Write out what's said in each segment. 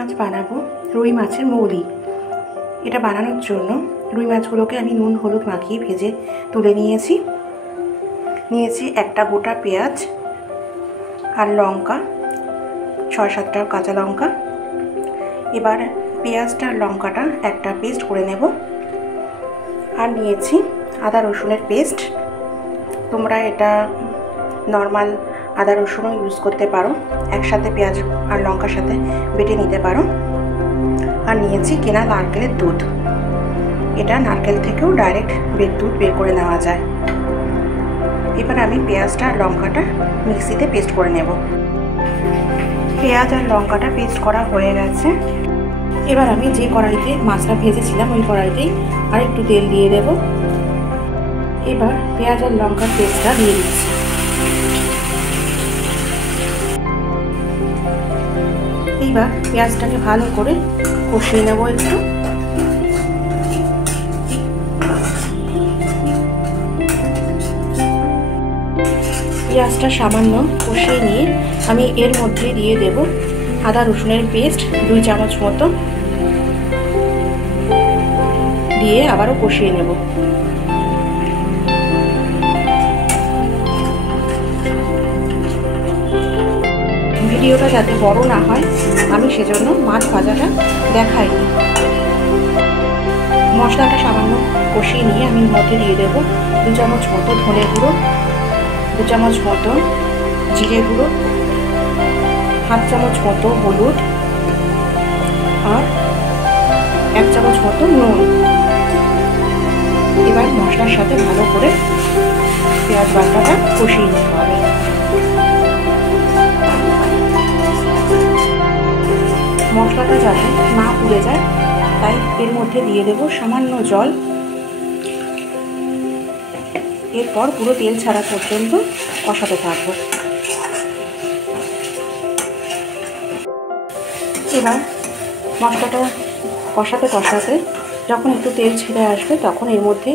আজ বানাবো রুই মাছের মৌলি। এটা বানানোর জন্য রুই মাছগুলোকে আমি নুন হলুদ মাখিয়ে ভেজে তুলে নিয়েছি। একটা গোটা পেঁয়াজ আর লঙ্কা, 6-7টা কাঁচা লঙ্কা। এবার পেঁয়াজটা আর লঙ্কাটা একটা পেস্ট করে নেব। আর নিয়েছি আদা রসুনের পেস্ট। তোমরা এটা নর্মাল আদা রসুনও ইউজ করতে পারো, একসাথে পেঁয়াজ আর লঙ্কার সাথে বেটে নিতে পারো। আর নিয়েছি কেনা নারকেলের দুধ। এটা নারকেল থেকেও ডাইরেক্ট দুধ বের করে নেওয়া যায়। এবার আমি পেঁয়াজটা আর লঙ্কাটা মিক্সিতে পেস্ট করে নেব। পেঁয়াজ আর লঙ্কাটা পেস্ট করা হয়ে গেছে। এবার আমি যে কড়াইতে মাছটা ভেজেছিলাম ওই কড়াইতেই আর একটু তেল দিয়ে দেব। এবার পেঁয়াজ আর লঙ্কার পেস্টটা দিয়ে দিচ্ছি। এইবার পেঁয়াজটাকে ভালো করে কষিয়ে নেব একটু। পেঁয়াজটা সামান্য কষিয়ে নিয়ে আমি এর মধ্যে দিয়ে দেব আদা রসুনের পেস্ট 2 চামচ মতো, দিয়ে আবারও কষিয়ে নেব। ভিডিওটা যাতে বড় না হয় আমি সেজন্য মাছ ভাজাটা দেখাইনি। মশলাটা সামান্য কষিয়ে নিয়ে আমি মধ্যে দিয়ে দেব 2 চামচ মতো ধনে গুঁড়ো, 2 চামচ মতো জিরে গুঁড়ো, 1/2 চামচ মতো হলুদ আর 1 চামচ মতো নুন। এবার মশলার সাথে ভালো করে পেঁয়াজ বাটাটা কষিয়ে নিতে হবে। মশলাটা যাতে না পুড়ে যায় তাই এর মধ্যে দিয়ে দেব সামান্য জল। এরপর পুরো তেল ছাড়া পর্যন্ত কষাতে থাকব। এবার মশলাটা কষাতে কষাতে যখন একটু তেল ছেড়ে আসবে তখন এর মধ্যে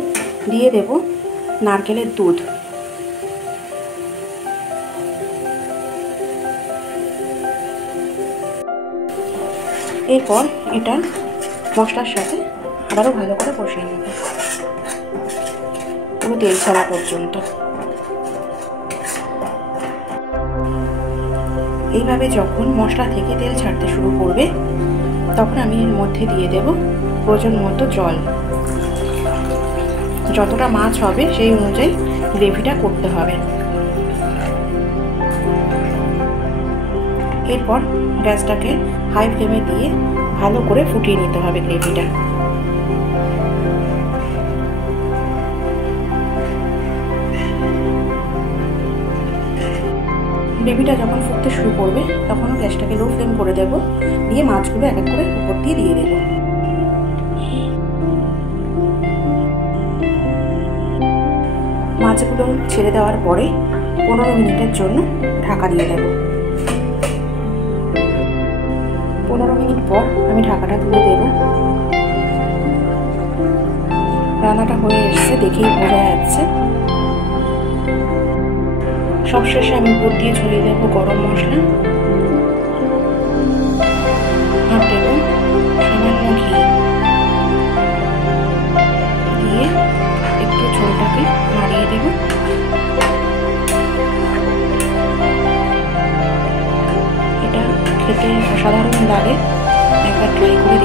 দিয়ে দেব নারকেলের দুধ। এরপর এটা মশলার সাথে আবারও ভালো করে কষিয়ে নেব পুরো তেল ছাড়া পর্যন্ত। এইভাবে যখন মশলা থেকে তেল ছাড়তে শুরু করবে তখন আমি এর মধ্যে দিয়ে দেব প্রয়োজন মতো জল। যতটা মাছ হবে সেই অনুযায়ী গ্রেভিটা করতে হবে। এরপর গ্যাসটাকে হাই ফ্লেমে দিয়ে ভালো করে ফুটিয়ে নিতে হবে গ্রেভিটা। গ্রেভিটা যখন ফুটতে শুরু করবে তখনও গ্যাসটাকে লো ফ্লেম করে দেব, দিয়ে মাছগুলো এক এক করে উপর দিয়ে দিয়ে দেব। মাছগুলো ছেড়ে দেওয়ার পরে 15 মিনিটের জন্য ঢাকা দিয়ে দেব। 15 মিনিট পর আমি ঢাকাটা তুলে দেব। রান্নাটা হয়ে এসছে, দেখেই বোঝা যাচ্ছে। সবশেষে আমি উপর দিয়ে ছড়িয়ে দেব গরম মশলা আর দেব সামান্য ঘি, দিয়ে একটু ঝোলটাকে নাড়িয়ে দেব। এটা খেতে অসাধারণ লাগে, একবার ট্রাই করে